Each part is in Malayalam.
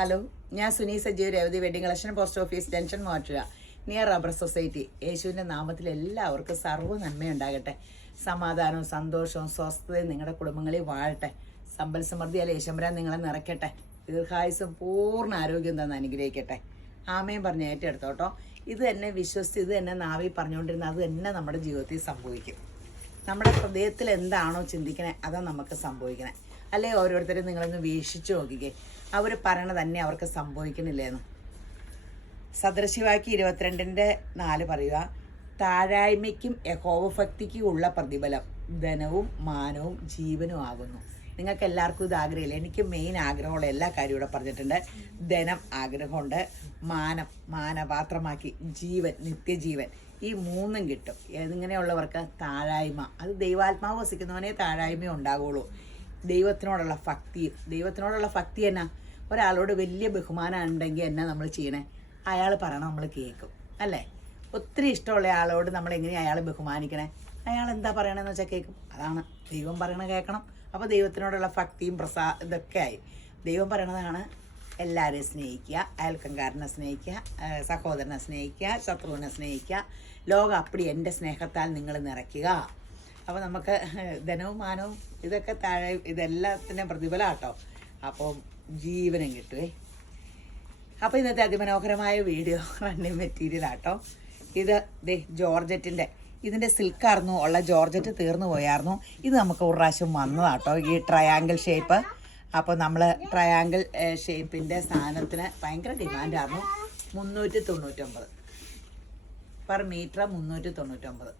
ഹലോ, ഞാൻ Suni Sajeev Revathi wedding collection, post office junction, Muvattupuzha, near rubber society. യേശുവിൻ്റെ നാമത്തിൽ എല്ലാവർക്കും സർവ്വ നന്മയുണ്ടാകട്ടെ. സമാധാനവും സന്തോഷവും സ്വസ്ഥതയും നിങ്ങളുടെ കുടുംബങ്ങളിൽ വാഴട്ടെ. സമ്പൽ സമൃദ്ധിയാൽ യേശുമ്പരാൻ നിങ്ങളെ നിറയ്ക്കട്ടെ. ദീർഘായുസും പൂർണ്ണ ആരോഗ്യം തന്നെ അനുഗ്രഹിക്കട്ടെ. ആമയും പറഞ്ഞ് ഏറ്റെടുത്തോട്ടോ. ഇത് തന്നെ വിശ്വസിച്ച് ഇത് തന്നെ നാവി പറഞ്ഞുകൊണ്ടിരുന്ന അത് തന്നെ നമ്മുടെ ജീവിതത്തിൽ സംഭവിക്കും. നമ്മുടെ ഹൃദയത്തിൽ എന്താണോ ചിന്തിക്കണേ അതാണ് നമുക്ക് സംഭവിക്കണേ. അല്ലേ ഓരോരുത്തരും നിങ്ങളൊന്ന് വീക്ഷിച്ചു നോക്കിക്കേ, അവർ പറയണ തന്നെ അവർക്ക് സംഭവിക്കണില്ലേന്ന്. സദൃശവാക്യം 22:4 പറയുക, താഴായ്മയ്ക്കും യഹോവഭക്തിക്കും ഉള്ള പ്രതിഫലം ധനവും മാനവും ജീവനും ആകുന്നു. നിങ്ങൾക്ക് എല്ലാവർക്കും ഇത് ആഗ്രഹമില്ല. എനിക്ക് മെയിൻ ആഗ്രഹമുള്ള എല്ലാ കാര്യവും ഇവിടെ പറഞ്ഞിട്ടുണ്ട്. ധനം ആഗ്രഹമുണ്ട്, മാനപാത്രമാക്കി ജീവൻ, നിത്യജീവൻ, ഈ മൂന്നും കിട്ടും. ഇങ്ങനെയുള്ളവർക്ക് താഴായ്മ, അത് ദൈവാത്മാവ് വസിക്കുന്നവനേ താഴായ്മ ഉണ്ടാകുള്ളൂ. ദൈവത്തിനോടുള്ള ഭക്തി എന്നാ, ഒരാളോട് വലിയ ബഹുമാനം ഉണ്ടെങ്കിൽ എന്നാ നമ്മൾ ചെയ്യണേ, അയാൾ പറയണം നമ്മൾ കേൾക്കും അല്ലേ. ഒത്തിരി ഇഷ്ടമുള്ള ആളോട് നമ്മൾ എങ്ങനെയാണ് അയാളെ ബഹുമാനിക്കണേ, അയാൾ എന്താ പറയണമെന്ന് വെച്ചാൽ കേൾക്കും. അതാണ് ദൈവം പറയണ കേൾക്കണം. അപ്പോൾ ദൈവത്തിനോടുള്ള ഭക്തിയും ഇതൊക്കെ ആയി. ദൈവം പറയണതാണ് എല്ലാവരെയും സ്നേഹിക്കുക, അയൽക്കംകാരനെ സ്നേഹിക്കുക, സഹോദരനെ സ്നേഹിക്കുക, ശത്രുവിനെ സ്നേഹിക്കുക, ലോകം അപ്പടി എൻ്റെ സ്നേഹത്താൽ നിങ്ങൾ നിറയ്ക്കുക. അപ്പോൾ നമുക്ക് ധനവും മാനവും ഇതൊക്കെ താഴെ ഇതെല്ലാത്തിൻ്റെ പ്രതിഫലം കേട്ടോ. അപ്പം ജീവനും കിട്ടുവേ. അപ്പോൾ ഇന്നത്തെ അതിമനോഹരമായ വീഡിയോ റണ്ണിങ് മെറ്റീരിയൽ ആട്ടോ. ഇത് ജോർജറ്റിൻ്റെ ഇതിൻ്റെ സിൽക്കായിരുന്നു ഉള്ള, ജോർജറ്റ് തീർന്നു പോയായിരുന്നു. ഇത് നമുക്ക് ഒരു പ്രാവശ്യം വന്നതാട്ടോ, ഈ ട്രയാങ്കിൾ ഷേപ്പ്. അപ്പോൾ നമ്മൾ ട്രയാങ്കിൾ ഷേപ്പിൻ്റെ സാധനത്തിന് ഭയങ്കര ഡിമാൻഡായിരുന്നു. 399 പെർ മീറ്റർ, 399.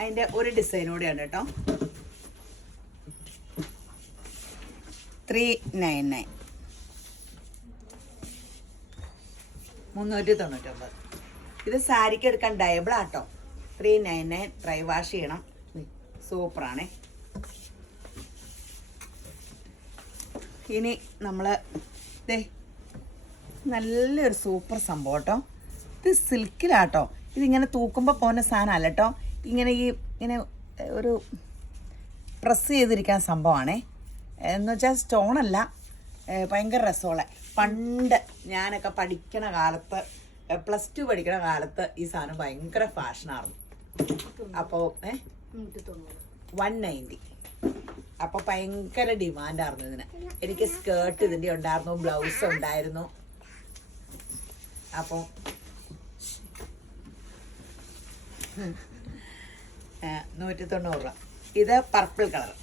അതിൻ്റെ ഒരു ഡിസൈനോടെയാണ് കേട്ടോ. 399 399. ഇത് സാരിക്ക് എടുക്കാൻ ഡയബിൾ ആട്ടോ. 399 ഡ്രൈ വാഷ് ചെയ്യണം. സൂപ്പറാണേ. ഇനി നമ്മൾ നല്ലൊരു സൂപ്പർ സംഭവം കേട്ടോ. ഇത് സിൽക്കിലാട്ടോ. ഇതിങ്ങനെ തൂക്കുമ്പോൾ പോകുന്ന സാധനമല്ല കേട്ടോ. ഇങ്ങനെ ഒരു പ്രസ് ചെയ്തിരിക്കാൻ സംഭവമാണേ. എന്ന് വെച്ചാൽ സ്റ്റോണല്ല, ഭയങ്കര രസമുള്ള. പണ്ട് ഞാനൊക്കെ പഠിക്കണ കാലത്ത്, +2 പഠിക്കണ കാലത്ത് ഈ സാധനം ഭയങ്കര ഫാഷനായിരുന്നു. അപ്പോൾ 190. അപ്പോൾ ഭയങ്കര ഡിമാൻഡായിരുന്നു ഇതിന്. എനിക്ക് സ്കേർട്ട് ഇതിൻ്റെ ഉണ്ടായിരുന്നു, ബ്ലൗസ് ഉണ്ടായിരുന്നു. അപ്പോൾ 190 രൂപ. ഇത് പർപ്പിൾ കളർ,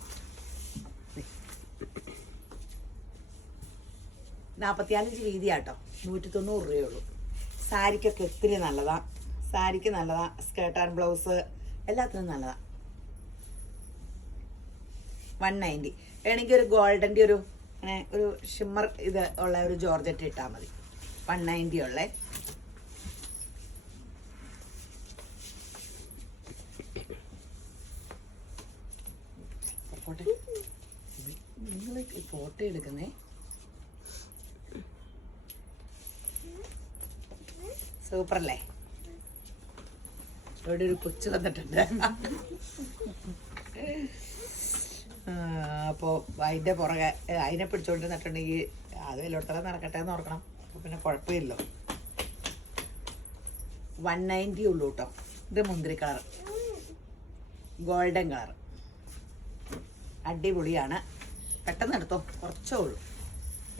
45 വീതിയാട്ടോ. 190 രൂപയേ ഉള്ളൂ. സാരിക്കൊക്കെ ഒത്തിരി നല്ലതാണ്. സാരിക്ക് നല്ലതാണ്, സ്കേർട്ട് ആൻഡ് ബ്ലൗസ് എല്ലാത്തിനും നല്ലതാണ്. 190. വേണമെങ്കിൽ ഒരു ഗോൾഡൻ്റെ ഒരു അങ്ങനെ ഒരു ഷിമ്മർ ഇത് ഉള്ള ഒരു ജോർജറ്റ് ഇട്ടാൽ മതി. 190 ഉള്ളേ. നിങ്ങൾ ഫോട്ടോ എടുക്കുന്നേ. സൂപ്പറല്ലേ. ഇവിടെ ഒരു കൊച്ചു വന്നിട്ടുണ്ട്. അപ്പോൾ അതിൻ്റെ പുറകെ അതിനെ പിടിച്ചോണ്ട് നിന്നിട്ടുണ്ടെങ്കിൽ അത് എല്ലായിടത്തോളം നടക്കട്ടെ എന്ന് ഓർക്കണം. അപ്പോൾ പിന്നെ കുഴപ്പമില്ലല്ലോ. 190 ഉള്ളൂ കേട്ടോ. ഇത് മുന്തിരി കളർ, ഗോൾഡൻ കളർ, അടിപൊളിയാണ്. പെട്ടെന്ന് എടുത്തോ, കുറച്ചേ ഉള്ളൂ.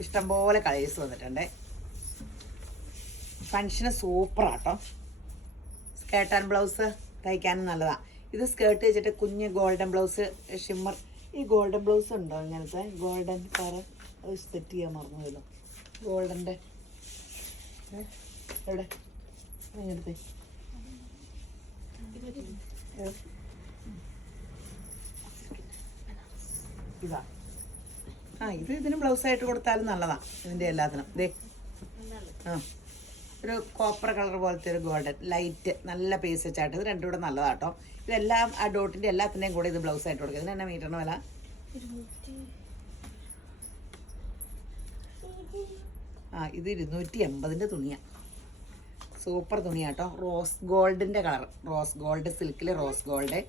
ഇഷ്ടംപോലെ കളേഴ്സ് വന്നിട്ടുണ്ട്. ഫങ്ഷന് സൂപ്പറാട്ടോ. സ്കേർട്ട് ആൻഡ് ബ്ലൗസ് തയ്ക്കാനും നല്ലതാണ്. ഇത് സ്കേർട്ട് വെച്ചിട്ട് കുഞ്ഞ് ഗോൾഡൻ ബ്ലൗസ് ഷിമ്മർ. ഈ ഗോൾഡൻ ബ്ലൗസ് ഉണ്ടോ ഇങ്ങനത്തെ ഗോൾഡൻ കളർ? അത് സെറ്റ് ചെയ്യാൻ മറന്നുപോയല്ലോ. ഗോൾഡൻ്റെ എവിടെ ഇങ്ങനത്തെ ഇതാ. ഇത് ഇതിന് ബ്ലൗസായിട്ട് കൊടുത്താലും നല്ലതാണ്. ഇതിൻ്റെ എല്ലാത്തിനും ഒരു കോപ്പർ കളർ പോലത്തെ ഒരു ഗോൾഡൻ ലൈറ്റ് നല്ല പീസ് വെച്ചായിട്ട് ഇത് രണ്ടും കൂടെ നല്ലതാട്ടോ. ഇതെല്ലാം ആ ഡോട്ടിൻ്റെ എല്ലാത്തിൻ്റെയും കൂടെ ഇത് ബ്ലൗസായിട്ട് കൊടുക്കുക. ഇതിന് തന്നെ മീറ്ററിന് വില ഇത് 280 തുണിയാണ്. സൂപ്പർ തുണിയാട്ടോ. റോസ് ഗോൾഡിൻ്റെ കളർ, റോസ് ഗോൾഡ് സിൽക്കിൽ റോസ് ഗോൾഡ്.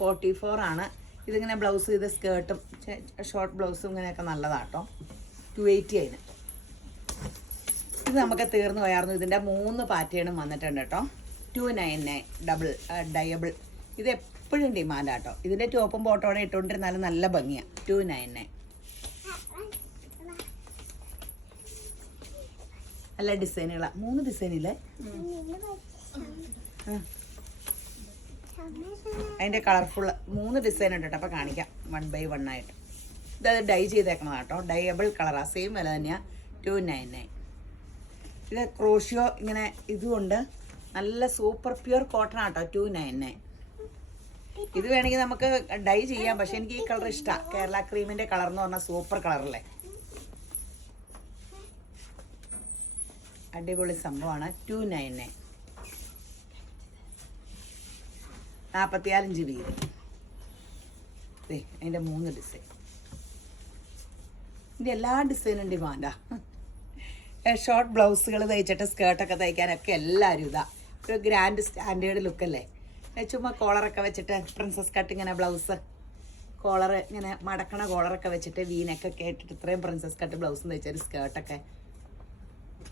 44 ആണ്. ഇതിങ്ങനെ ബ്ലൗസ് ചെയ്ത് സ്കേർട്ടും ഷോർട്ട് ബ്ലൗസും ഇങ്ങനെയൊക്കെ നല്ലതാട്ടോ. കുവൈറ്റി അതിന്. ഇത് നമുക്ക് തീർന്നു പോയായിരുന്നു. ഇതിൻ്റെ 3 പാറ്റേണും വന്നിട്ടുണ്ട് കേട്ടോ. 299 ഡയബിൾ. ഇത് എപ്പോഴും ഡിമാൻഡാട്ടോ. ഇതിൻ്റെ ടോപ്പും ബോട്ടോടെ ഇട്ടുകൊണ്ടിരുന്നാലും നല്ല ഭംഗിയാണ്. 299 നല്ല ഡിസൈനുകളാണ്. 3 ഡിസൈനില്ലേ? അതിൻ്റെ കളർഫുൾ 3 ഡിസൈൻ ഉണ്ട് കേട്ടോ. അപ്പോൾ കാണിക്കാം 1 by 1 ആയിട്ട്. ഇതത് ഡൈ ചെയ്തേക്കണതാണ് കേട്ടോ. ഡയബിൾ കളറാണ്. സെയിം വില തന്നെയാണ്. 299. ഇത് ക്രോഷ്യോ ഇങ്ങനെ ഇതുകൊണ്ട് നല്ല സൂപ്പർ പ്യുർ കോട്ടൺ ആട്ടോ. 299. ഇത് വേണമെങ്കിൽ നമുക്ക് ഡൈ ചെയ്യാം. പക്ഷെ എനിക്ക് ഈ കളർ ഇഷ്ടമാണ്. കേരള ക്രീമിൻ്റെ കളർ എന്ന് പറഞ്ഞാൽ സൂപ്പർ കളറല്ലേ. അടിപൊളി സംഭവമാണ്. 299. 45 വീതി. അതിൻ്റെ 3 ഡിസൈൻ. ഇതിൻ്റെ എല്ലാ ഡിസൈനും ഡിമാൻഡാ. ഷോർട്ട് ബ്ലൗസുകൾ തയ്ച്ചിട്ട് സ്കേർട്ടൊക്കെ തയ്ക്കാനൊക്കെ എല്ലാവരും ഇതാ. ഒരു ഗ്രാൻഡ് സ്റ്റാൻഡേർഡ് ലുക്കല്ലേ. ചുമ്മാ കോളറൊക്കെ വെച്ചിട്ട് പ്രിൻസസ് കട്ട് ഇങ്ങനെ ബ്ലൗസ് കോളർ ഇങ്ങനെ മടക്കണ കോളറൊക്കെ വെച്ചിട്ട് വീനൊക്കെ കേട്ടിട്ട് ഇത്രയും പ്രിൻസസ് കട്ട് ബ്ലൗസും തയ്ച്ചൊരു സ്കേർട്ടൊക്കെ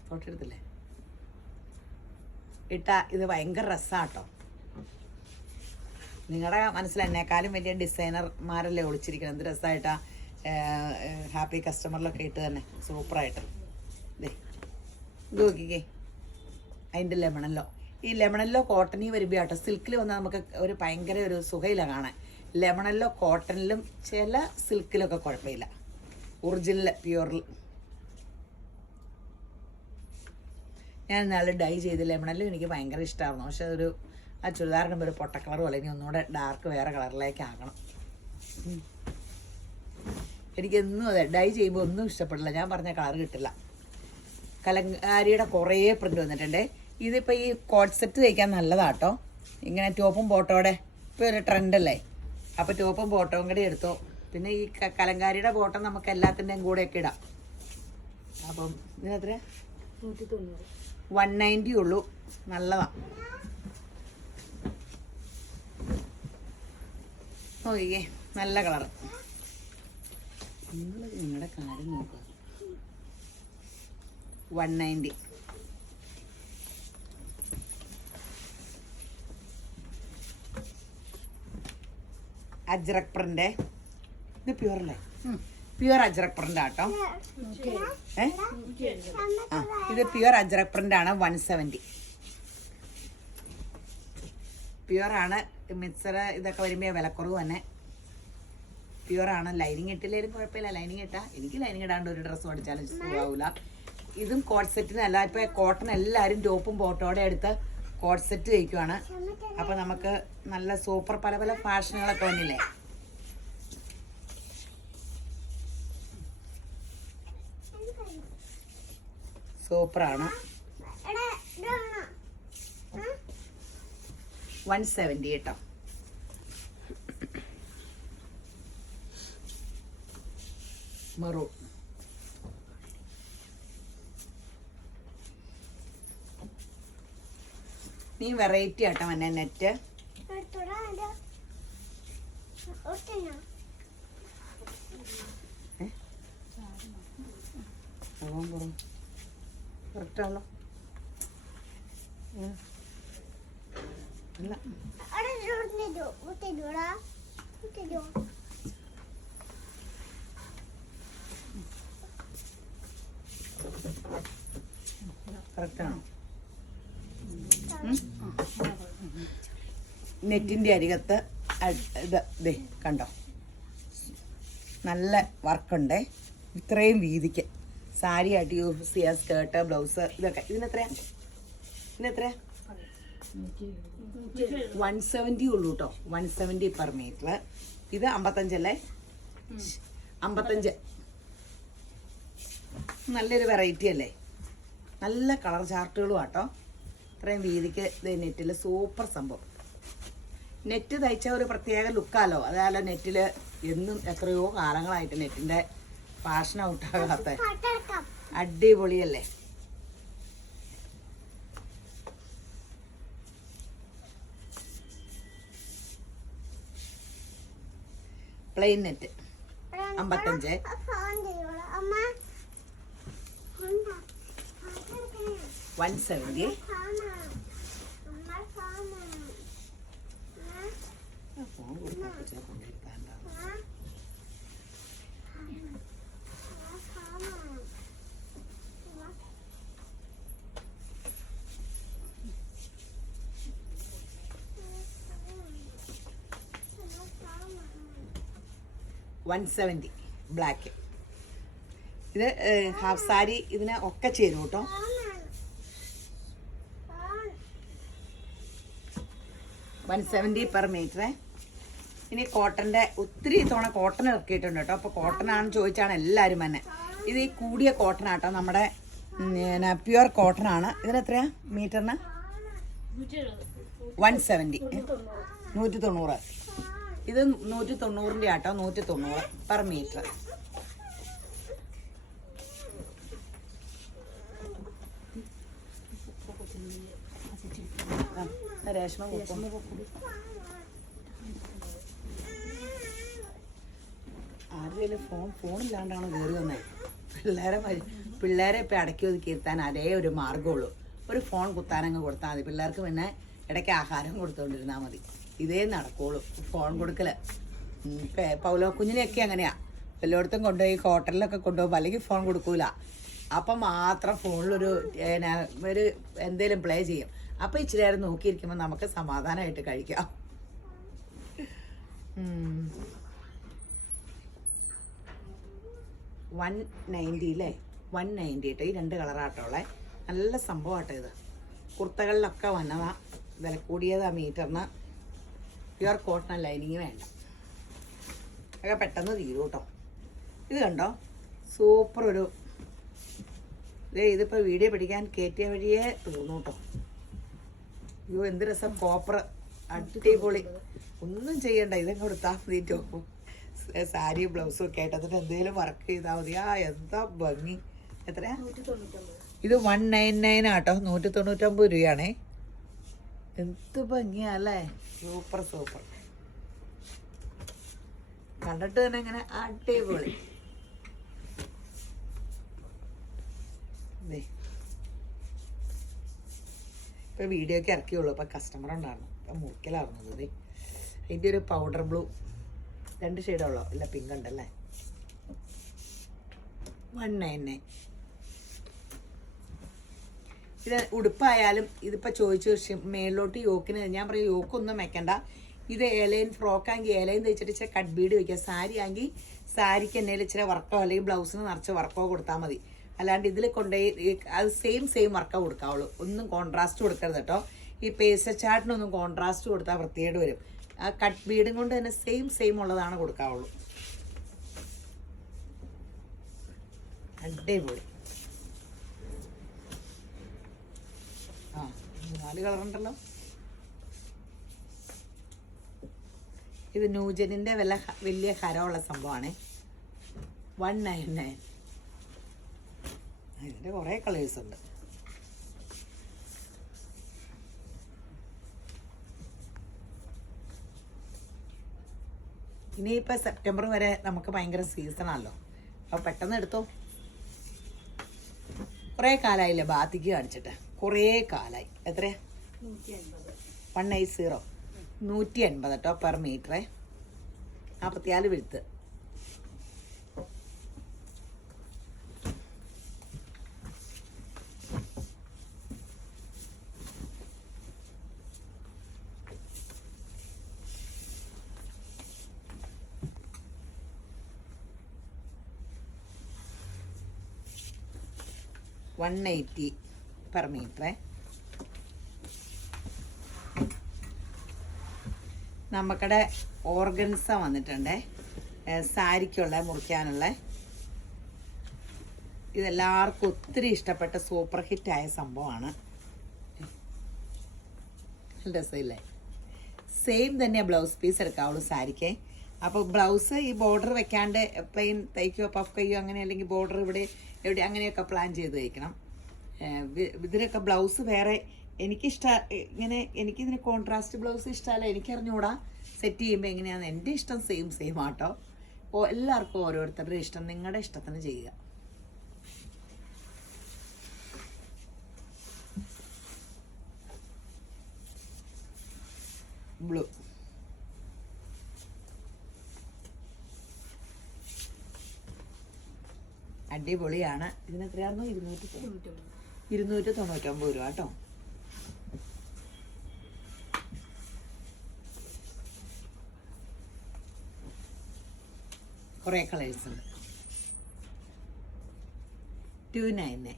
ഫോട്ടോ എടുത്തില്ലേ ഇട്ടാ ഇത് ഭയങ്കര രസമാട്ടോ. നിങ്ങളുടെ മനസ്സിൽ എന്നെക്കാളും വലിയ ഡിസൈനർമാരല്ലേ ഒളിച്ചിരിക്കണം. എന്ത് രസമായിട്ടാ. ഹാപ്പി കസ്റ്റമറിലൊക്കെ ഇട്ട് തന്നെ സൂപ്പറായിട്ട്. ഇത് നോക്കിക്കേ. അതിൻ്റെ ലെമണല്ലോ. ഈ ലെമണല്ലോ കോട്ടണിൽ വരുമ്പോൾ കേട്ടോ. സിൽക്കിൽ വന്നാൽ നമുക്ക് ഒരു ഭയങ്കര ഒരു സുഖയില്ല കാണാൻ. ലെമണല്ലോ കോട്ടണിലും ചില സിൽക്കിലൊക്കെ കുഴപ്പമില്ല. ഒറിജിനൽ പ്യൂറിൽ ഞാൻ നാളെ ഡൈ ചെയ്ത് ലെമണല്ലോ എനിക്ക് ഭയങ്കര ഇഷ്ടമായിരുന്നു. പക്ഷെ അതൊരു ആ ചുരിദാറിനുമ്പോൾ ഒരു പൊട്ട കളറും അല്ലെങ്കിൽ ഒന്നുകൂടെ ഡാർക്ക് വേറെ കളറിലേക്ക് ആക്കണം. എനിക്കെന്നും അതെ ഡൈ ചെയ്യുമ്പോൾ ഒന്നും ഇഷ്ടപ്പെടില്ല. ഞാൻ പറഞ്ഞ കളർ കിട്ടില്ല. കലങ്കാരിയുടെ കുറേ പ്രിൻ്റ് വന്നിട്ടുണ്ട്. ഇതിപ്പോൾ ഈ കോട്ട് സെറ്റ് തയ്ക്കാൻ നല്ലതാട്ടോ. ഇങ്ങനെ ടോപ്പും ബോട്ടോടെ ഇപ്പോൾ ഒരു ട്രെൻഡല്ലേ. അപ്പോൾ ടോപ്പും ബോട്ടവും കൂടി എടുത്തോ. പിന്നെ ഈ കലങ്കാരിയുടെ ബോട്ടം നമുക്ക് എല്ലാത്തിൻ്റെയും കൂടെയൊക്കെ ഇടാം. അപ്പം ഇതിനെത്ര? 190 ഉള്ളൂ. നല്ലതാണ്. നോക്കിക്കേ നല്ല കളർ. നിങ്ങളുടെ കാര്യം നോക്കുക. 190. അജ്രക് പ്രിന്റ്. ഇത് പ്യൂറല്ലേ? പ്യുവർ അജ്രക് പ്രിന്റ് ആട്ടോ. ഇത് പ്യുവർ അജ്രക് പ്രിന്റ് ആണ്. 170. പ്യുവറാണ്. മിക്സർ ഇതൊക്കെ വരുമ്പോൾ വിലക്കുറവ് തന്നെ. പ്യുവറാണ്. ലൈനിങ് ഇട്ടില്ലേലും കുഴപ്പമില്ല. ലൈനിങ് ഇട്ടാൽ എനിക്ക് ലൈനിങ് ഇടാണ്ട് ഒരു ഡ്രസ്സ് മേടിച്ചാലും സുഖമാവില്ല. ഇതും കോട്ട് സെറ്റിനല്ല. ഇപ്പോൾ കോട്ടൺ എല്ലാവരും ടോപ്പും ബോട്ടോടെ എടുത്ത് കോട്ട് സെറ്റ് തയ്ക്കുവാണ്. അപ്പോൾ നമുക്ക് നല്ല സൂപ്പർ പല പല ഫാഷനുകളൊക്കെ വന്നില്ലേ. സൂപ്പറാണ്. 170 കേട്ടോ. മെറൂൺ. നീ വെറൈറ്റി ആട്ടോ മന്നെ നെറ്റ്. കറക്റ്റാണല്ലോ. അല്ല കറക്റ്റാണോ? നെറ്റിൻ്റെ അരികത്ത് ഇത് ദേ കണ്ടോ. നല്ല വർക്കുണ്ട്. ഇത്രയും വീതിക്ക് സാരിയായിട്ട് യൂസ് ചെയ്യാൻ സ്കേർട്ട് ബ്ലൗസ് ഇതൊക്കെ. ഇതിനെത്രയാ? 170 ഉള്ളൂ കേട്ടോ. 170 പെർ മീറ്റർ. ഇത് 55 അല്ലേ? 55. നല്ലൊരു വെറൈറ്റി അല്ലേ. നല്ല കളർ ചാർട്ടുകളും ആട്ടോ. ഇത്രയും വീതിക്ക് ഇത് നെറ്റിൽ സൂപ്പർ സംഭവം. നെറ്റ് തയ്ച്ച ഒരു പ്രത്യേക ലുക്കാലോ. അതായത് നെറ്റിൽ എന്നും എത്രയോ കാലങ്ങളായിട്ട് നെറ്റിൻ്റെ ഫാഷൻ ഔട്ടാകാത്ത അടിപൊളിയല്ലേ. Plain net 55. 170. ഫോൺ കൊടുക്കാൻ കൊച്ചിനെ കൊണ്ടിരുത്താണ്ടാവും. 170 ബ്ലാക്ക്. ഇത് ഹാഫ് സാരി ഇതിനെ ഒക്കെ ചേരും കേട്ടോ. $170 per meter. ഇനി കോട്ടൻ്റെ ഒത്തിരി തവണ കോട്ടൺ ഇറക്കിയിട്ടുണ്ട് കേട്ടോ. അപ്പോൾ കോട്ടൺ ആണെന്ന് ചോദിച്ചാണ് എല്ലാവരും തന്നെ. ഇത് ഈ കൂടിയ കോട്ടൺ ആട്ടോ, നമ്മുടെ പ്യുവർ കോട്ടൺ ആണ്. ഇതിന് എത്രയാ മീറ്ററിന്? 170, 190. ഇത് 190 ആട്ടോ, 190 പെർ മീറ്റർ. രേഷ്മ ആരുടെയും ഫോണില്ലാണ്ടാണ് കയറി വന്നത്. പിള്ളേരെ ഇപ്പം അടക്കി ഒതുക്കി ഇരുത്താൻ അതേ ഒരു മാർഗമുള്ളൂ. ഒരു ഫോൺ കുത്താനങ്ങ് കൊടുത്താൽ മതി. പിള്ളേർക്ക് പിന്നെ ഇടയ്ക്ക് ആഹാരം കൊടുത്തുകൊണ്ടിരുന്നാൽ മതി. ഇതേ നടക്കുള്ളൂ ഫോൺ കൊടുക്കൽ. പൗലോ കുഞ്ഞിനെയൊക്കെ അങ്ങനെയാ, എല്ലായിടത്തും കൊണ്ടുപോയി ഹോട്ടലിലൊക്കെ കൊണ്ടുപോകും, അല്ലെങ്കിൽ ഫോൺ കൊടുക്കൂല. അപ്പം മാത്രം ഫോണിലൊരു ഒരു എന്തേലും പ്ലേ ചെയ്യും. അപ്പം ഇച്ചിരി നേരം നോക്കിയിരിക്കുമ്പോൾ നമുക്ക് സമാധാനമായിട്ട് കഴിക്കാം. 190 അല്ലേ? 190 കേട്ടോ. ഈ 2 കളറാട്ടോളെ. നല്ല സംഭവമാട്ടോ ഇത്. കുർത്തകളിലൊക്കെ വന്നതാ. വില കൂടിയതാ മീറ്ററിന്. പ്യുവർ കോട്ടൺ ലൈനിങ് വേണ്ട. ഒക്കെ പെട്ടെന്ന് തീരും കേട്ടോ. ഇത് കണ്ടോ, സൂപ്പർ ഒരു ഇതിപ്പോൾ വീഡിയോ പിടിക്കാൻ കയറ്റിയ വഴിയേ തോന്നും കേട്ടോ. അയ്യോ എന്ത് രസം, കോപ്പർ അടിപൊളി. ഒന്നും ചെയ്യണ്ട, ഇതൊക്കെ കൊടുത്താൽ മതിട്ടോ. സാരി ബ്ലൗസും ഒക്കെ ആയിട്ട് അതിന് എന്തെങ്കിലും വർക്ക് ചെയ്താൽ മതി. എന്താ ഭംഗി. എത്രയാ ഇത്? 199 ആട്ടോ, 199 രൂപയാണേ. എന്ത് ഭംഗിയാ അല്ലേ? Super super. കണ്ടിട്ട് തന്നെ ഇങ്ങനെ അടിപൊളി. ഇപ്പൊ വീഡിയോ ഒക്കെ ഇറക്കിയുള്ളൂ. ഇപ്പൊ കസ്റ്റമർ ഉണ്ടായിരുന്നു, ഇപ്പൊ മുറിക്കലായിരുന്നത്. അതിൻ്റെ ഒരു പൗഡർ ബ്ലൂ 2 ഷെയ്ഡുള്ളൂ. ഇല്ല, പിങ്ക് ഉണ്ടല്ലേ. 199. ഇത് ഉടുപ്പായാലും ഇതിപ്പോൾ ചോദിച്ചു മേളിലോട്ട് യോക്കിന് ഞാൻ പറയും യോക്കൊന്നും വെക്കണ്ട. ഇത് ഏലൈൻ ഫ്രോക്കാണെങ്കിൽ ഏലൈൻ തയ്ച്ചിട്ട് ഇച്ചിരി കട്ട് ബീഡ് വയ്ക്കുക. സാരി ആണെങ്കിൽ സാരിക്ക് എന്നേലും ഇച്ചിരി വർക്കോ അല്ലെങ്കിൽ ബ്ലൗസിന് നിറച്ച് വർക്കോ കൊടുത്താൽ മതി. അല്ലാണ്ട് ഇതിൽ കൊണ്ടുപോയി അത് സെയിം വർക്കോ കൊടുക്കാവുള്ളൂ. ഒന്നും കോൺട്രാസ്റ്റ് കൊടുക്കരുത് കേട്ടോ. ഈ പേസ്റ്റർ ചാർട്ടിനൊന്നും കോൺട്രാസ്റ്റ് കൊടുത്താൽ വൃത്തികേട് വരും. ആ കട്ട് ബീഡും കൊണ്ട് തന്നെ സെയിം ഉള്ളതാണ് കൊടുക്കാവുള്ളൂ. അടിപൊളി. 4 കളറുണ്ടല്ലോ. ഇത് ന്യൂജനിൻ്റെ വലിയ ഹരമുള്ള സംഭവമാണ്. 199. ഇതിൻ്റെ കുറേ കളേഴ്സ് ഉണ്ട്. ഇനിയിപ്പോൾ സെപ്റ്റംബർ വരെ നമുക്ക് ഭയങ്കര സീസണാണല്ലോ. അപ്പോൾ പെട്ടെന്ന് എടുത്തോ. കുറേ കാലമായില്ലേ ബാത്തിക്ക് കാണിച്ചിട്ട്, കുറേ കാലമായി. എത്രയാ? 180. 180 കേട്ടോ പെർ മീറ്ററേ. 44 വിഴുത്ത്. $180 പെർ മീറ്ററേ. നമുക്കടെ ഓർഗൻസ വന്നിട്ടുണ്ട്, സാരിക്കുള്ള മുറിക്കാനുള്ള. ഇതെല്ലാവർക്കും ഒത്തിരി ഇഷ്ടപ്പെട്ട സൂപ്പർ ഹിറ്റായ സംഭവമാണ്. രസമില്ലേ? സെയിം തന്നെ ബ്ലൗസ് പീസ് എടുക്കാവുള്ളൂ സാരിക്ക്. അപ്പോൾ ബ്ലൗസ് ഈ ബോർഡർ വെക്കാണ്ട് പ്ലെയിൻ തയ്ക്കുകയോ പഫ് കയ്യോ അങ്ങനെ, അല്ലെങ്കിൽ ബോർഡർ ഇവിടെ എവിടെ അങ്ങനെയൊക്കെ പ്ലാൻ ചെയ്ത് തയ്ക്കണം. ഇതിനൊക്കെ ബ്ലൗസ് വേറെ ഇങ്ങനെ എനിക്കിതിന് കോൺട്രാസ്റ്റ് ബ്ലൗസ് ഇഷ്ടമല്ല. എനിക്കറിഞ്ഞൂടാ സെറ്റ് ചെയ്യുമ്പോൾ എങ്ങനെയാണ്. എൻ്റെ ഇഷ്ടം സെയിം ആട്ടോ. എല്ലാവർക്കും ഓരോരുത്തരുടെ ഇഷ്ടം നിങ്ങളുടെ ഇഷ്ടത്തിന് ചെയ്യുക. ബ്ലൂ. അടിപൊളിയാണ്. ഇതിന് എത്രയായിരുന്നു? 299 രൂപ കേട്ടോ. കുറേ കളേഴ്സ് ഉണ്ട്. 299.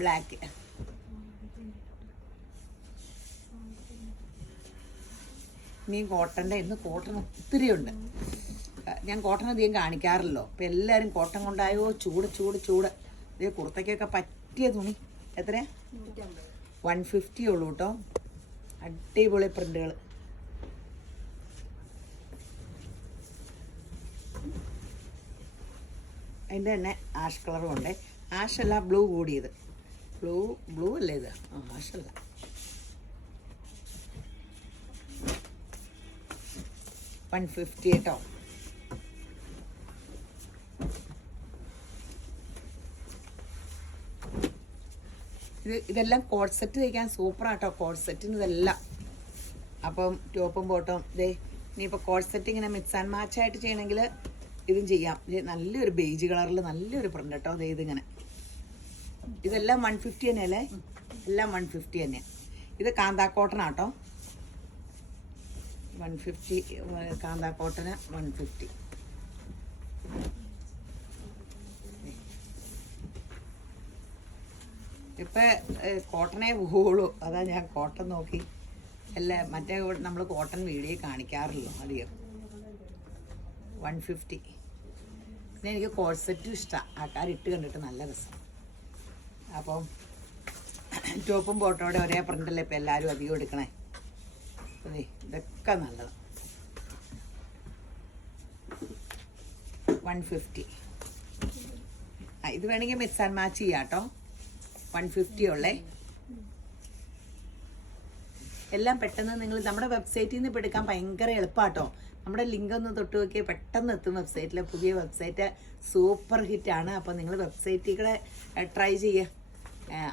ബ്ലാക്ക്. ഇനി കോട്ടൻ്റെ, ഇന്ന് കോട്ടൺ ഒത്തിരി ഉണ്ട്. ഞാൻ കോട്ടൺ അധികം കാണിക്കാറില്ലല്ലോ. അപ്പം എല്ലാവരും കോട്ടൺ കൊണ്ടായോ ചൂട് ചൂട് ചൂട്. ഇത് കുർത്തയ്ക്കൊക്കെ പറ്റിയ തുണി. എത്രയാ? 150 ഉള്ളൂ കേട്ടോ. അടിപൊളി പ്രിൻ്റുകൾ. അതിൻ്റെ തന്നെ ആഷ് കളറും ഉണ്ട്. ആഷല്ല, ബ്ലൂ കൂടിയത്. ബ്ലൂ അല്ലേ ഇത്? ആഷല്ല. $150 കേട്ടോ. ഇതെല്ലാം കോഡ് സെറ്റ് തയ്ക്കാൻ സൂപ്പറാട്ടോ. കോഡ് സെറ്റിന് ഇതെല്ലാം. അപ്പം ടോപ്പും ബോട്ടവും ഇതേ. ഇനിയിപ്പോൾ കോഡ് സെറ്റ് ഇങ്ങനെ മിക്സ് ആൻഡ് മാച്ച് ആയിട്ട് ചെയ്യണമെങ്കിൽ ഇതും ചെയ്യാം. ഇത് നല്ലൊരു ബേജ് കളറിൽ നല്ലൊരു പ്രിൻ്റ് കേട്ടോ. അതേ ഇതിങ്ങനെ. ഇതെല്ലാം 150 തന്നെയല്ലേ? എല്ലാം 150 തന്നെയാണ്. ഇത് കാന്താ കോട്ടൺ ആട്ടോ. 150. കാന്താ കോട്ടന് 150. ഇപ്പം കോട്ടണേ പോവുള്ളൂ. അതാ ഞാൻ കോട്ടൺ നോക്കി. അല്ല, മറ്റേ നമ്മൾ കോട്ടൺ വീഡിയോ കാണിക്കാറില്ലോ അധികം. 150. പിന്നെ എനിക്ക് കോഡ് സെറ്റും ഇഷ്ടമാണ്. ആൾക്കാരിട്ട് കണ്ടിട്ട് നല്ല രസം. അപ്പം ടോപ്പും ബോട്ടോടെ ഒരേ പ്രിൻ്റല്ലേ ഇപ്പം എല്ലാവരും അധികം എടുക്കണേ. അതെ, ഇതൊക്കെ നല്ലതാണ്. 150. ഇത് വേണമെങ്കിൽ മിക്സ് ആൻഡ് മാച്ച് ചെയ്യാം കേട്ടോ. 150 ഉള്ളേ. എല്ലാം പെട്ടെന്ന് നിങ്ങൾ നമ്മുടെ വെബ്സൈറ്റിൽ നിന്ന് ഇപ്പോൾ എടുക്കാൻ ഭയങ്കര എളുപ്പമാട്ടോ. നമ്മുടെ ലിങ്ക് ഒന്ന് തൊട്ട് നോക്കിയാൽ പെട്ടെന്ന് എത്തും. വെബ്സൈറ്റിലെ പുതിയ വെബ്സൈറ്റ് സൂപ്പർ ഹിറ്റാണ്. അപ്പോൾ നിങ്ങൾ വെബ്സൈറ്റിൽ കൂടെ ട്രൈ ചെയ്യുക.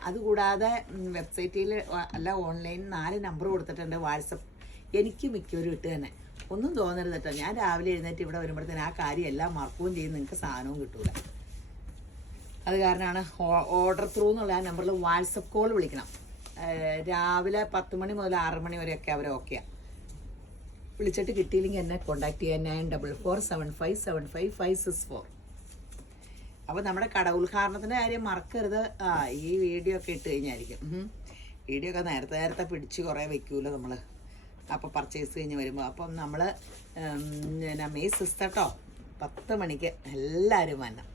അതുകൂടാതെ വെബ്സൈറ്റിൽ അല്ല, ഓൺലൈൻ 4 നമ്പർ കൊടുത്തിട്ടുണ്ട്. വാട്സപ്പ്. എനിക്ക് മിക്കവരും ഇട്ട് തന്നെ. ഒന്നും തോന്നരുത് കേട്ടോ. ഞാൻ രാവിലെ എഴുന്നേറ്റ് ഇവിടെ വരുമ്പോഴത്തേന് ആ കാര്യം എല്ലാം മറക്കുകയും ചെയ്യും. നിങ്ങൾക്ക് സാധനവും കിട്ടൂല. അത് കാരണമാണ് ഓർഡർ ത്രൂ എന്നുള്ള ആ നമ്പറിൽ വാട്സപ്പ് കോൾ വിളിക്കണം. രാവിലെ 10 മണി മുതൽ 6 മണി വരെയൊക്കെ അവർ ഓക്കെയാണ്. വിളിച്ചിട്ട് കിട്ടിയില്ലെങ്കിൽ എന്നെ കോൺടാക്ട് ചെയ്യാൻ 9447575564. അപ്പോൾ നമ്മുടെ കട ഉദ്ഘാടനത്തിൻ്റെ കാര്യം മറക്കരുത്. ഈ വീഡിയോ ഒക്കെ ഇട്ട് കഴിഞ്ഞായിരിക്കും. വീഡിയോ ഒക്കെ നേരത്തെ പിടിച്ച് കുറേ വെക്കൂലോ നമ്മൾ. അപ്പോൾ പർച്ചേസ് കഴിഞ്ഞ് വരുമ്പോൾ. അപ്പം നമ്മൾ മെയ് 6 കേട്ടോ, 10 മണിക്ക് എല്ലാവരും വരണം.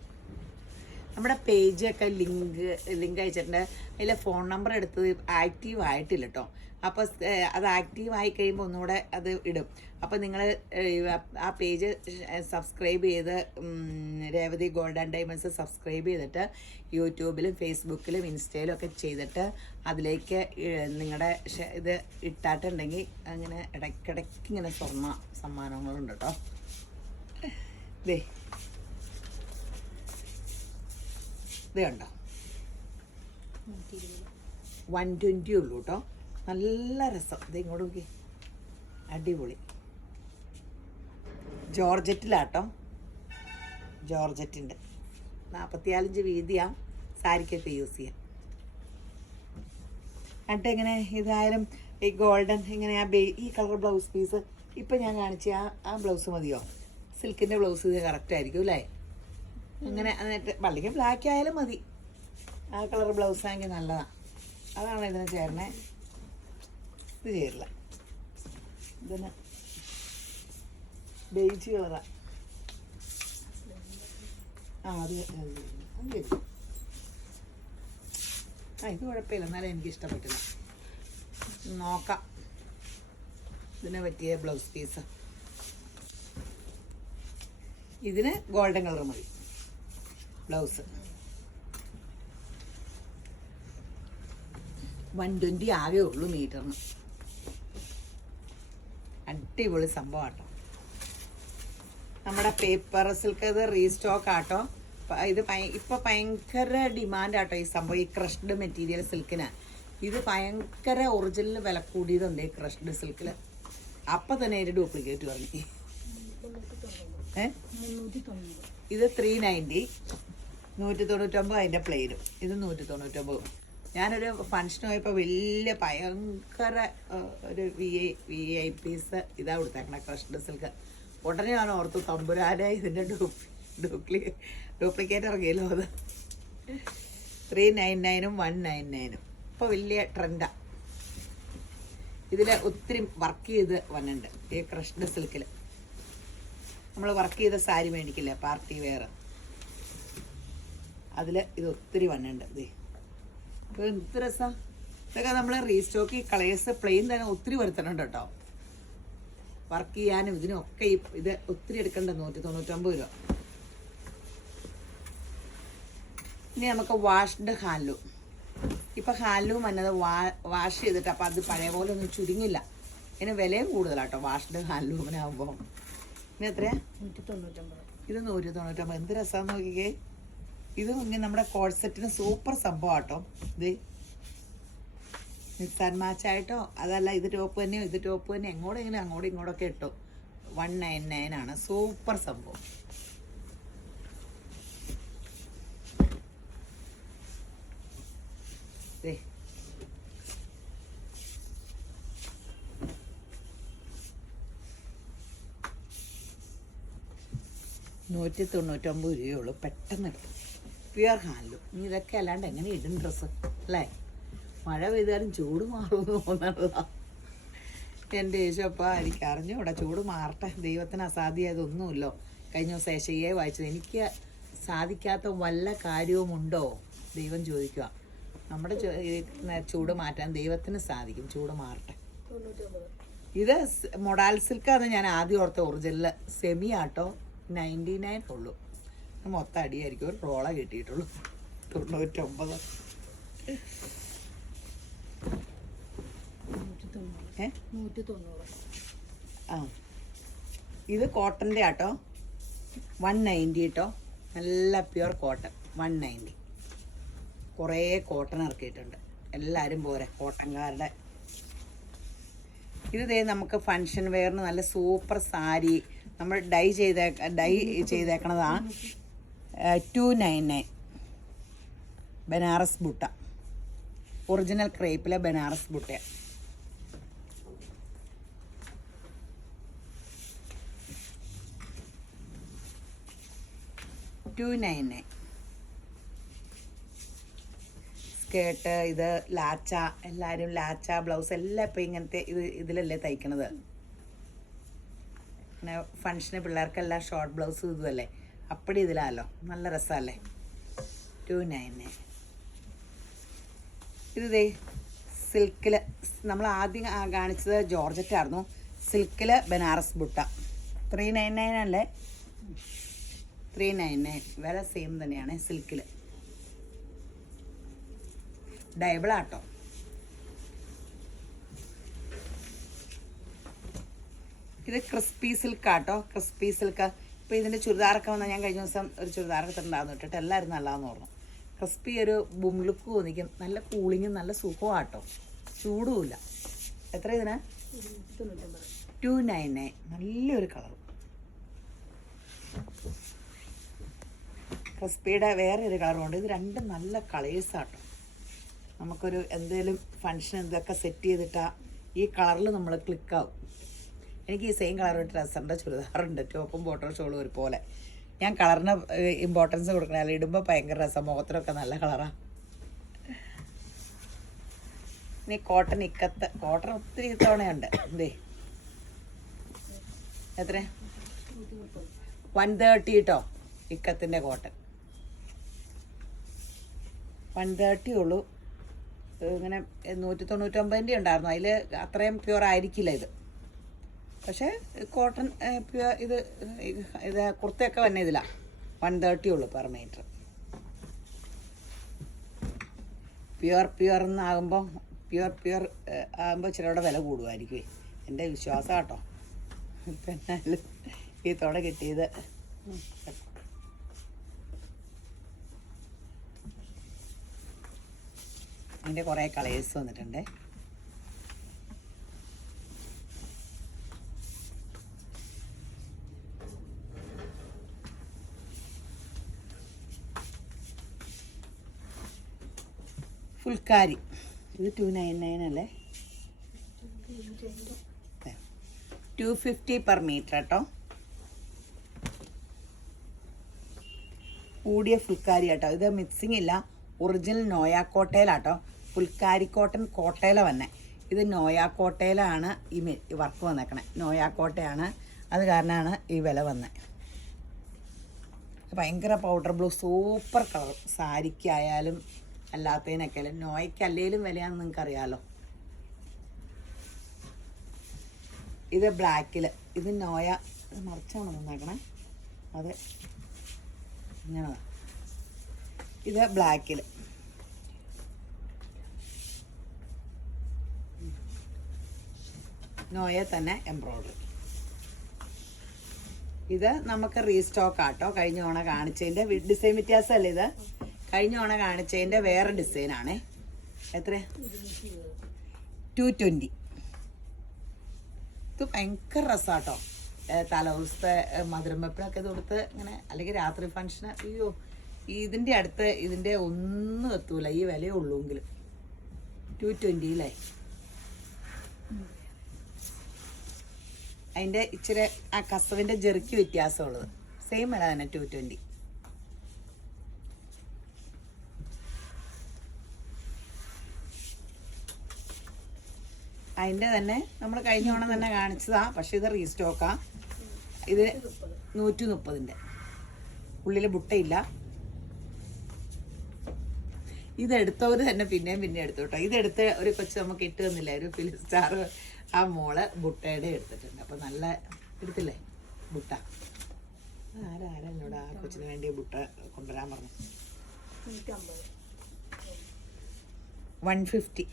നമ്മുടെ പേജൊക്കെ ലിങ്ക് അയച്ചിട്ടുണ്ട്. അതിലെ ഫോൺ നമ്പർ എടുത്തത് ആക്റ്റീവ് ആയിട്ടില്ല കേട്ടോ. അപ്പോൾ അത് ആക്റ്റീവ് ആയി കഴിയുമ്പോൾ ഒന്നുകൂടെ അത് ഇടും. അപ്പോൾ നിങ്ങൾ ആ പേജ് സബ്സ്ക്രൈബ് ചെയ്ത് Revathi gold and diamonds subscribe ചെയ്തിട്ട് യൂട്യൂബിലും ഫേസ്ബുക്കിലും ഇൻസ്റ്റയിലും ഒക്കെ ചെയ്തിട്ട് അതിലേക്ക് നിങ്ങളുടെ ഇത് ഇട്ടാട്ടുണ്ടെങ്കിൽ അങ്ങനെ ഇടയ്ക്കിടയ്ക്ക് ഇങ്ങനെ സ്വർണ്ണ സമ്മാനങ്ങളുണ്ട് കേട്ടോ. ദേ ഇത് കണ്ടോ, 120 ഉള്ളൂ കേട്ടോ. നല്ല രസം. ഇത് ഇങ്ങോട്ട് നോക്കി, അടിപൊളി. ജോർജറ്റിലാട്ടോ. ജോർജറ്റിൻ്റെ 44 ഇഞ്ച് വീതിയാണ്. സാരിക്കൊക്കെ യൂസ് ചെയ്യാം. എന്നിട്ട് എങ്ങനെ ഇതായാലും ഈ ഗോൾഡൻ ഇങ്ങനെ ഈ കളർ ബ്ലൗസ് പീസ് ഇപ്പം ഞാൻ കാണിച്ച ആ ബ്ലൗസ് മതിയോ? സിൽക്കിൻ്റെ ബ്ലൗസ് ഇത് കറക്റ്റ് ആയിരിക്കും അല്ലേ? അങ്ങനെ എന്നിട്ട് വള്ളിക്ക് ബ്ലാക്ക് ആയാലും മതി. ആ കളർ ബ്ലൗസ് ആണെങ്കിൽ നല്ലതാണ്. അതാണ് ഇതിന് ചേരണേ. ഇത് ചേരില്ല. ഇതിന് ബേജ് കളറാണ്. അത് ഇത് കുഴപ്പമില്ല. എന്നാലും എനിക്കിഷ്ടപ്പെട്ടില്ല. നോക്കാം ഇതിനെ പറ്റിയ ബ്ലൗസ് പീസ്. ഇതിന് ഗോൾഡൻ കളർ മതി ബ്ലൗസ്. 120 ആകെ ഉള്ളൂ മീറ്ററിന്. അടിപൊളി സംഭവം കേട്ടോ. നമ്മുടെ പേപ്പർ സിൽക്ക് ഇത് റീസ്റ്റോക്ക് ആട്ടോ. ഇത് ഇപ്പോൾ ഭയങ്കര ഡിമാൻഡ് ആട്ടോ ഈ സംഭവം, ഈ ക്രഷ്ഡ് മെറ്റീരിയൽ സിൽക്കിന്. ഇത് ഭയങ്കര ഒറിജിനൽ വില കൂടിയതുണ്ട് ഈ ക്രഷ്ഡ് സിൽക്കിൽ. അപ്പം തന്നെ അതിൻ്റെ ഡ്യൂപ്ലിക്കേറ്റ് പറഞ്ഞു. ഇത് 390, 199 അതിൻ്റെ പ്ലെയിനും. ഇത് 199. ഞാനൊരു ഫങ്ഷന് പോയപ്പോൾ വലിയ ഭയങ്കര ഒരു VIP ഇതാ കൊടുത്തേക്കണേ ക്രഷ്ഡ് സിൽക്ക്. ഉടനെ ഞാൻ ഓർത്തു തമ്പുരാനെ ഇതിൻ്റെ ഡ്യൂപ്ലിക്കേറ്റ് ഇറങ്ങിയല്ലോ. അത് 399 199. ഇപ്പോൾ വലിയ ട്രെൻഡാണ്. ഇതിൽ ഒത്തിരി വർക്ക് ചെയ്ത് വന്നിട്ടുണ്ട് ഈ ക്രഷ്ഡ് സിൽക്കിൽ. നമ്മൾ വർക്ക് ചെയ്ത സാരി മേടിക്കില്ലേ പാർട്ടി വെയർ, അതിൽ ഇത് ഒത്തിരി വന്നിട്ടുണ്ട്. ഇത് ഇപ്പോൾ എന്ത് രസമാണ്. ഇതൊക്കെ നമ്മൾ റീസ്റ്റോക്ക് ഈ കളേഴ്സ് പ്ലെയിൻ തന്നെ ഒത്തിരി വരുത്തുന്നുണ്ട് കേട്ടോ. വർക്ക് ചെയ്യാനും ഇതിനൊക്കെ ഇത് ഒത്തിരി എടുക്കണ്ട. 199 രൂപ. ഇനി നമുക്ക് വാഷ്ഡ് ഹാൻഡ്ലൂം. ഇപ്പം ഹാൻഡ്ലൂം വന്നത് വാഷ് ചെയ്തിട്ട് അപ്പം അത് പഴയ പോലെ ഒന്നും ചുരുങ്ങില്ല. ഇതിന് വിലയും കൂടുതലാട്ടോ വാഷ്ഡ് ഹാൻഡ്ലൂമിനാകുമ്പോൾ. ഇനി എത്രയാ? 199. ഇത് 199. എന്ത് രസമാണെന്ന് നോക്കിക്കേ. ഇത് ഇങ്ങനെ നമ്മുടെ കോഴ്സെറ്റിന് സൂപ്പർ സംഭവം ആട്ടോ. ഇത് മിക്സ് ആൻഡ് മാച്ച് ആയിട്ടോ. അതല്ല ഇത് ടോപ്പ് തന്നെയോ ഇത് ടോപ്പ് തന്നെ എങ്ങോട്ടെങ്കിലും അങ്ങോട്ടും ഇങ്ങോട്ടൊക്കെ ഇട്ടോ. 199 ആണ്. സൂപ്പർ സംഭവം. ദേ 199 രൂപയുള്ളൂ. പെട്ടെന്ന് എടുക്കും. Pure handloom. ഇനി ഇതൊക്കെ അല്ലാണ്ട് എങ്ങനെ ഇടും ഡ്രസ്സ് അല്ലേ? മഴ പെയ്താലും ചൂട് മാറുമെന്ന് തോന്നുന്നതാ. എൻ്റെ യേശുപ്പ എനിക്ക് അറിഞ്ഞൂടാ. ചൂട് മാറട്ടെ. ദൈവത്തിന് അസാധ്യമായതൊന്നുമില്ലോ. കഴിഞ്ഞ ദിവസം ഏശയ്യെ വായിച്ചത്. എനിക്ക് സാധിക്കാത്ത വല്ല കാര്യവുമുണ്ടോ ദൈവം ചോദിക്കുക. നമ്മുടെ ചൂട് മാറ്റാൻ ദൈവത്തിന് സാധിക്കും. ചൂട് മാറട്ടെ. ഇത് മൊഡാൽ സിൽക്കാണ് ഞാൻ ആദ്യം ഓർത്ത. ഒറിജിനൽ സെമി ആട്ടോ. 99 ഉള്ളൂ. മൊത്തം അടിയായിരിക്കും. ഒരു റോള കിട്ടിയിട്ടുള്ളൂ. 99. ആ ഇത് കോട്ടൻ്റെ ആട്ടോ. 190 കേട്ടോ. നല്ല പ്യുവർ കോട്ടൺ. 190. കുറേ കോട്ടൺ ഇറക്കിയിട്ടുണ്ട്. എല്ലാവരും പോരെ കോട്ടൺകാരുടെ. ഇത് ദേ നമുക്ക് ഫങ്ഷൻ വെയറിന് നല്ല സൂപ്പർ സാരി നമ്മൾ ഡൈ ചെയ്തേക്കണതാണ്. 299. ബനാറസ് ബുട്ട. ഒറിജിനൽ ക്രേപ്പിലെ ബനാറസ് ബുട്ട. $299. സ്കേർട്ട്. ഇത് ലാച്ച. എല്ലാവരും ലാച്ച ബ്ലൗസ് എല്ലാം ഇപ്പം ഇങ്ങനത്തെ ഇതിലല്ലേ തയ്ക്കണത്. പിന്നെ ഫങ്ഷന് പിള്ളേർക്കെല്ലാം ഷോർട്ട് ബ്ലൗസ് ഇതുമല്ലേ. അപ്പടി ഇതിലാണല്ലോ. നല്ല രസമല്ലേ. 299. ഇത് ദേ സിൽക്കിൽ നമ്മൾ ആദ്യം കാണിച്ചത് ജോർജറ്റ് ആയിരുന്നു. സിൽക്കിൽ ബനാറസ് ബുട്ട. 399 അല്ലേ? 399. വില സെയിം തന്നെയാണ്. സിൽക്കിൽ ഡയബിൾ ആട്ടോ. ഇത് ക്രിസ്പി സിൽക്ക് ആട്ടോ. Crispy silk. ഇപ്പോൾ ഇതിൻ്റെ ചുരിദാറൊക്കെ വന്നാൽ ഞാൻ കഴിഞ്ഞ ദിവസം ഒരു ചുരിദാറൊക്കെ തന്നിട്ടുണ്ടാകുന്നു. ഇട്ടിട്ട് എല്ലാവരും നല്ലതെന്ന് പറഞ്ഞു. ക്രിസ്പി ഒരു ബും ലുക്ക് തോന്നിക്കും. നല്ല കൂളിങ്ങും നല്ല സുഖമാട്ടോ. ചൂടുമില്ല. എത്ര ഇതിന്? 299. നല്ലൊരു കളർ. ക്രിസ്പിയുടെ വേറെ ഒരു കളറുണ്ട്. ഇത് രണ്ടും നല്ല കളേഴ്സാട്ടോ. നമുക്കൊരു എന്തെങ്കിലും ഫങ്ഷൻ ഇതൊക്കെ സെറ്റ് ചെയ്തിട്ടാൽ ഈ കളറിൽ നമ്മൾ ക്ലിക്കാവും. എനിക്ക് ഈ സെയിം കളർ ഡ്രസ്സുണ്ട്, ചുരിദാറുണ്ട്, ടോപ്പും ബോട്ടം ഷോളും ഒരുപോലെ. ഞാൻ കളറിന് ഇമ്പോർട്ടൻസ് കൊടുക്കണമല്ലോ. ഇടുമ്പോൾ ഭയങ്കര രസം. മുഖത്തിനൊക്കെ നല്ല കളറാണ്. ഇനി കോട്ടൺ ഇക്കത്ത്. കോട്ടൺ ഒത്തിരി തവണയുണ്ട്. എന്തേ എത്ര? 130 കേട്ടോ. ഇക്കത്തിൻ്റെ കോട്ടൺ 130 ഉള്ളൂ. ഇങ്ങനെ 199 ഉണ്ടായിരുന്നു. അതിൽ അത്രയും പ്യുവർ ആയിരിക്കില്ല ഇത്. പക്ഷേ കോട്ടൺ പ്യുവർ. ഇത് കുർത്തയൊക്കെ വന്നെ ഇതിലാണ്. 130 ഉള്ളൂ പെർ മീറ്റർ. പ്യുവർ എന്നാകുമ്പോൾ പ്യുവർ ആകുമ്പോൾ ഇച്ചിരി കൂടെ വില കൂടുമായിരിക്കും. എൻ്റെ വിശ്വാസം കേട്ടോ. പിന്നെ ഈ തുട കിട്ടിയത്. അതിൻ്റെ കുറേ കളേഴ്സ് വന്നിട്ടുണ്ട്. ഫുൾക്കാരി ഇത് 299 അല്ലേ, 250 പെർ മീറ്റർ കേട്ടോ. കൂടിയ ഫുൾക്കാരി കേട്ടോ. ഇത് മിക്സിംഗ് ഇല്ല, ഒറിജിനൽ നോയാ കോട്ടയിലാട്ടോ. ഫുൾക്കാരി കോട്ടൺ കോട്ടയില വന്നെ. ഇത് നോയാ കോട്ടയിലാണ് ഈ വർക്ക് വന്നേക്കണേ. നോയാ കോട്ടയാണ്, അത് കാരണമാണ് ഈ വില വന്നത്. ഭയങ്കര പൗഡർ ബ്ലൂ സൂപ്പർ കളർ. സാരിക്കായാലും അല്ലാത്തതിനൊക്കെ അല്ലേ, നോയയ്ക്ക് അല്ലേലും വിലയാണെന്ന് നിങ്ങൾക്കറിയാമല്ലോ. ഇത് ബ്ലാക്കിൽ, ഇത് നോയ. ഇത് മറിച്ചാണ് നന്നാക്കണേ, അത് ഇങ്ങനെ. ഇത് ബ്ലാക്കിൽ, നോയ തന്നെ എംബ്രോയ്ഡറി. ഇത് നമുക്ക് റീസ്റ്റോക്ക് ആട്ടോ. കഴിഞ്ഞ തവണ കാണിച്ചതിൻ്റെ ഡിസൈൻ വ്യത്യാസമല്ലേ ഇത്. കഴിഞ്ഞ തവണ കാണിച്ചതിൻ്റെ വേറെ ഡിസൈനാണേ. എത്ര? 220. ഇത് ഭയങ്കര രസമാട്ടോ. തലേദിവസത്തെ മധുരം വെപ്പിനൊക്കെ കൊടുത്ത് ഇങ്ങനെ, അല്ലെങ്കിൽ രാത്രി ഫങ്ഷന്. അയ്യോ, ഇതിൻ്റെ അടുത്ത് ഇതിൻ്റെ ഒന്നും എത്തൂല, ഈ വിലയേ ഉള്ളൂങ്കിലും. 220 അല്ലേ. അതിൻ്റെ ഇച്ചിരി ആ കസവിൻ്റെ ജെറിക്ക് വ്യത്യാസമുള്ളത്. സെയിം വില തന്നെ, 220. അതിൻ്റെ തന്നെ നമ്മൾ കഴിഞ്ഞ തവണ തന്നെ കാണിച്ചതാ, പക്ഷെ ഇത് റീസ്റ്റോക്കാ. ഇത് 130ൻ്റെ ഉള്ളിൽ ബുട്ടയില്ല. ഇതെടുത്തവർ തന്നെ പിന്നെയും പിന്നെ എടുത്തു കേട്ടോ. ഇതെടുത്ത് ഒരു കൊച്ച് നമുക്ക് ഇട്ട് തന്നില്ല, ഒരു ഫിലിസ്റ്റാർ. ആ മോള് ബുട്ടയുടെ എടുത്തിട്ടുണ്ട്. അപ്പം നല്ല എടുത്തില്ലേ ബുട്ട. ആരാ എന്നോട് ആ കൊച്ചിന് വേണ്ടി ബുട്ട കൊണ്ടുവരാൻ പറഞ്ഞു. 150.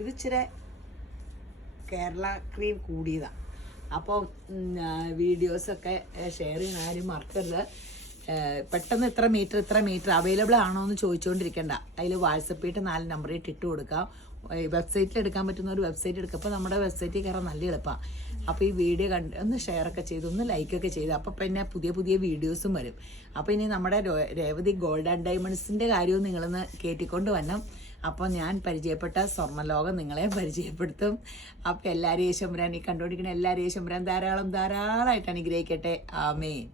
ഇത് ഇച്ചിരി കേരള ക്രീം കൂടിയതാണ്. അപ്പോൾ വീഡിയോസൊക്കെ ഷെയർ ചെയ്യാൻ ആരും മറക്കരുത്. പെട്ടെന്ന് ഇത്ര മീറ്റർ അവൈലബിൾ ആണോ എന്ന് ചോദിച്ചുകൊണ്ടിരിക്കേണ്ട. അതിൽ വാട്സപ്പിട്ട് 4 നമ്പറിൽ ഇട്ട് കൊടുക്കാം. വെബ്സൈറ്റിൽ എടുക്കാൻ പറ്റുന്ന ഒരു വെബ്സൈറ്റ് എടുക്കുക. അപ്പോൾ നമ്മുടെ വെബ്സൈറ്റിൽ കയറാൻ നല്ല എളുപ്പമാണ്. അപ്പോൾ ഈ വീഡിയോ ഒന്ന് ഷെയറൊക്കെ ചെയ്ത് ഒന്ന് ലൈക്കൊക്കെ ചെയ്ത്, അപ്പോൾ പിന്നെ പുതിയ വീഡിയോസും വരും. അപ്പോൾ ഇനി നമ്മുടെ രേവതി ഗോൾഡ് ആൻഡ് ഡയമണ്ട്സിൻ്റെ കാര്യവും നിങ്ങളൊന്ന് കയറ്റിക്കൊണ്ട് വരണം. അപ്പോൾ ഞാൻ പരിചയപ്പെട്ട സ്വർണ്ണലോകം നിങ്ങളെ പരിചയപ്പെടുത്തും. അപ്പോൾ എല്ലാവരെയും ശമ്പരാൻ, ഈ കണ്ടുപിടിക്കുന്ന എല്ലാവരെയും ശമ്പരാൻ ധാരാളമായിട്ട് അനുഗ്രഹിക്കട്ടെ. ആമേൻ.